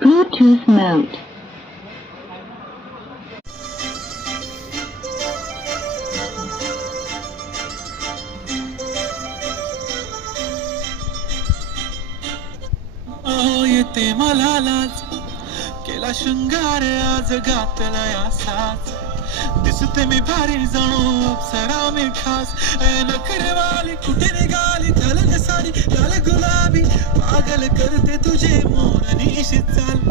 Bluetooth mode. येते मला लाज केला शृंगार आज घातला असाच दिसते मी भारी जणू अप्सरा मी खास नखरेवाली कुठे निघाली तलग सारी लाल गुलाबी पागल करते तुझे मोरनीशी चाल